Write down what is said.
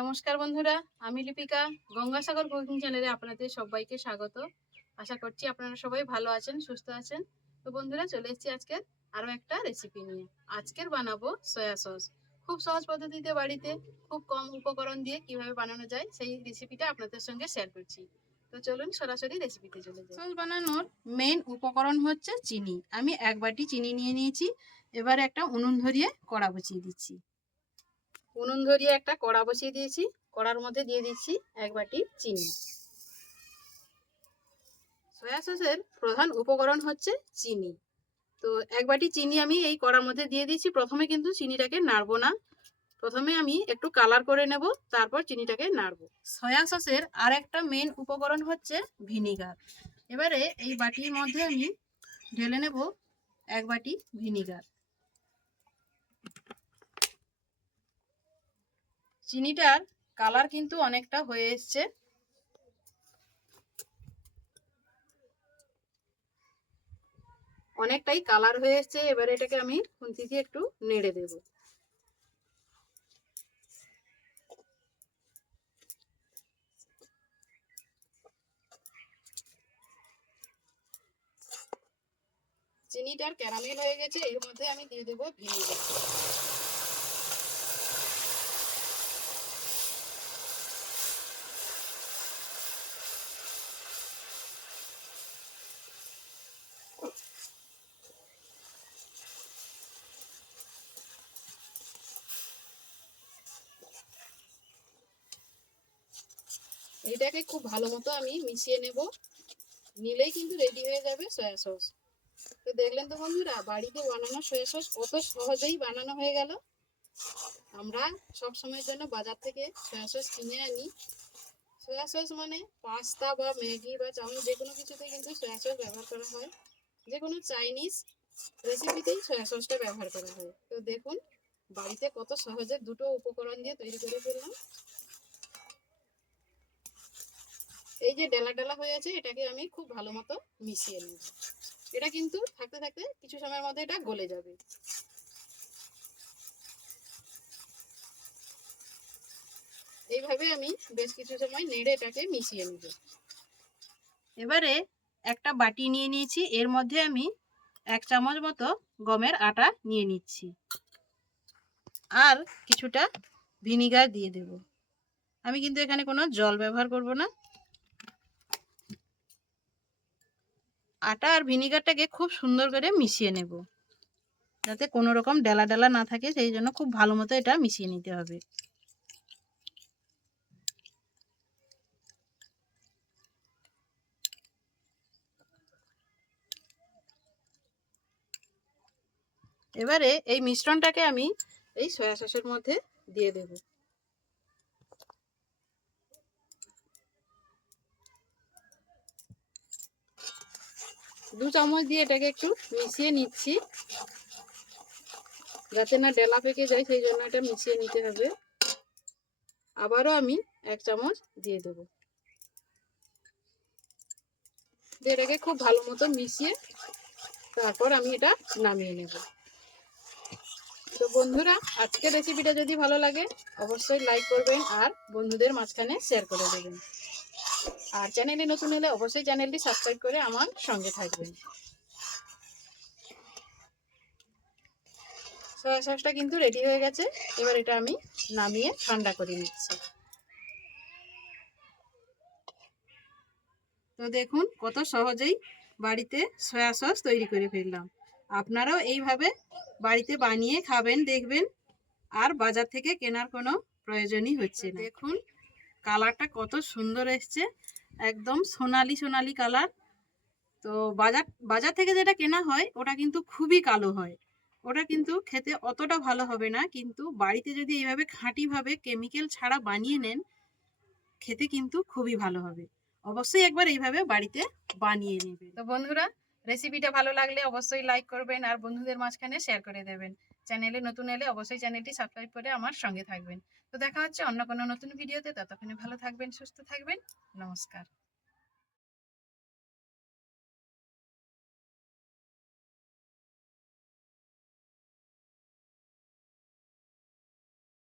নমস্কার বন্ধুরা, আমি লিপিকা, গঙ্গাসাগর কুকিং চ্যানেলে আপনাদের সবাইকে স্বাগত। আশা করছি আপনারা সবাই ভালো আছেন, সুস্থ আছেন। তো বন্ধুরা, চলে এসেছি আজকের আরও একটা রেসিপি নিয়ে। আজকের বানাবো সয়া সস খুব সহজ পদ্ধতিতে বাড়িতে খুব কম উপকরণ দিয়ে কীভাবে বানানো যায়, সেই রেসিপিটা আপনাদের সঙ্গে শেয়ার করছি। তো চলুন সরাসরি রেসিপিতে চলে যাই। সস বানানোর মেন উপকরণ হচ্ছে চিনি। আমি এক বাটি চিনি নিয়ে নিয়েছি। এবার একটা উনুন ধরিয়ে কড়া বসিয়ে দিচ্ছি। উনুন ধরিয়ে একটা কড়া বসিয়ে দিয়েছি। কড়ার মধ্যে দিয়ে দিচ্ছি এক বাটি চিনি। সয়া সসের প্রধান উপকরণ হচ্ছে চিনি। তো এক বাটি চিনি আমি এই কড়ার মধ্যে দিয়ে দিয়েছি। প্রথমে কিন্তু চিনিটাকে নাড়বো না। প্রথমে আমি একটু কালার করে নেব, তারপর চিনিটাকে নাড়বো। সয়া সসের আর একটা মেন উপকরণ হচ্ছে ভিনিগার। এবারে এই বাটির মধ্যে আমি ঢেলে নেব এক বাটি ভিনিগার। চিনিটার কালার কিন্তু অনেকটা হয়ে এসছে। অনেকটাই কালার হয়ে এসছে, এবার এটাকে আমি খুন্তি দিয়ে একটু নেড়ে দেব। চিনিটার ক্যারামেল হয়ে গেছে, এর মধ্যে আমি দিয়ে দেবো ভিনেগার। এইটাকে খুব ভালো মতো আমি মিশিয়ে নেব। নিলেই কিন্তু রেডি হয়ে যাবে সয়া সস তো দেখলেন তো বন্ধুরা, বাড়িতে বানানো সয়া সস কত সহজেই বানানো হয়ে গেল। আমরা সব সময়ের জন্য বাজার থেকে সয়া সস কিনে আনি। সয়া সস মানে পাস্তা বা ম্যাগি বা চাউমিন যে কোনো কিছুতে কিন্তু সয়া সস ব্যবহার করা হয়। যে কোনো চাইনিজ রেসিপিতেই সয়া সসটা ব্যবহার করা হয়। তো দেখুন, বাড়িতে কত সহজে দুটো উপকরণ দিয়ে তৈরি করে ফেললাম। এই যে ডেলা ডেলা হয়ে আছে, এটাকে আমি খুব ভালো মতো মিশিয়ে নেব। এটা কিন্তু থাকতে থাকতে কিছু সময়ের মধ্যে এটা গলে যাবে। এইভাবে আমি বেশ কিছু সময় নেড়ে এটাকে মিশিয়ে নেব। এবারে একটা বাটি নিয়ে নিয়েছি। এর মধ্যে আমি এক চামচ মতো গমের আটা নিয়ে নিচ্ছি। আর কিছুটা ভিনিগার দিয়ে দেব। আমি কিন্তু এখানে কোনো জল ব্যবহার করব না। আটা আর ভিনিগারটাকে খুব সুন্দর করে মিশিয়ে নেব। যাতে কোনো রকম ডেলা ডেলা না থাকে, সেই জন্য খুব ভালো মতো এটা মিশিয়ে নিতে হবে। এবারে এই মিশ্রণটাকে আমি এই সয়া সসের মধ্যে দিয়ে দেব। দু চামচ দিয়ে এটাকে একটু মিশিয়ে নিচ্ছি। যাতে না ডেলা পেকে যায়, সেই জন্য এটা মিশিয়ে নিতে হবে। আবারও আমি এক চামচ দিয়ে দেব। দিয়ে এটাকে খুব ভালো মতো মিশিয়ে তারপর আমি এটা নামিয়ে নেব। তো বন্ধুরা, আজকের রেসিপিটা যদি ভালো লাগে, অবশ্যই লাইক করবেন আর বন্ধুদের মাঝখানে শেয়ার করে দেবেন। আর চ্যানেলে নতুন হলে অবশ্যই চ্যানেলটি সাবস্ক্রাইব করে আমার সঙ্গে থাকবেন। সয়া সসটা কিন্তু রেডি হয়ে গেছে। এবার এটা আমি নামিয়ে ঠান্ডা করে নিচ্ছি। তো দেখুন, কত সহজেই বাড়িতে সয়া সস তৈরি করে ফেললাম। আপনারাও এইভাবে বাড়িতে বানিয়ে খাবেন, দেখবেন। আর বাজার থেকে কেনার কোনো প্রয়োজনই হচ্ছে না। দেখুন, কালারটা কত সুন্দর এসছে। একদম সোনালি সোনালি কালার। তো বাজার বাজার থেকে যেটা কেনা হয়, ওটা কিন্তু খুবই কালো হয়। ওটা কিন্তু খেতে অতটা ভালো হবে না। কিন্তু বাড়িতে যদি এইভাবে খাঁটিভাবে কেমিক্যাল ছাড়া বানিয়ে নেন, খেতে কিন্তু খুবই ভালো হবে। অবশ্যই একবার এইভাবে বাড়িতে বানিয়ে নেবে তো বন্ধুরা রেসিপিটা ভালো লাগলে অবশ্যই লাইক করবেন আর বন্ধুদের মাঝখানে শেয়ার করে দেবেন। চ্যানেলে নতুন এলে অবশ্যই চ্যানেলটি সাবস্ক্রাইব করে আমার সঙ্গে থাকবেন। তো দেখা হচ্ছে অন্য কোনো নতুন ভিডিওতে ততক্ষণে ভালো থাকবেন, সুস্থ থাকবেন। নমস্কার।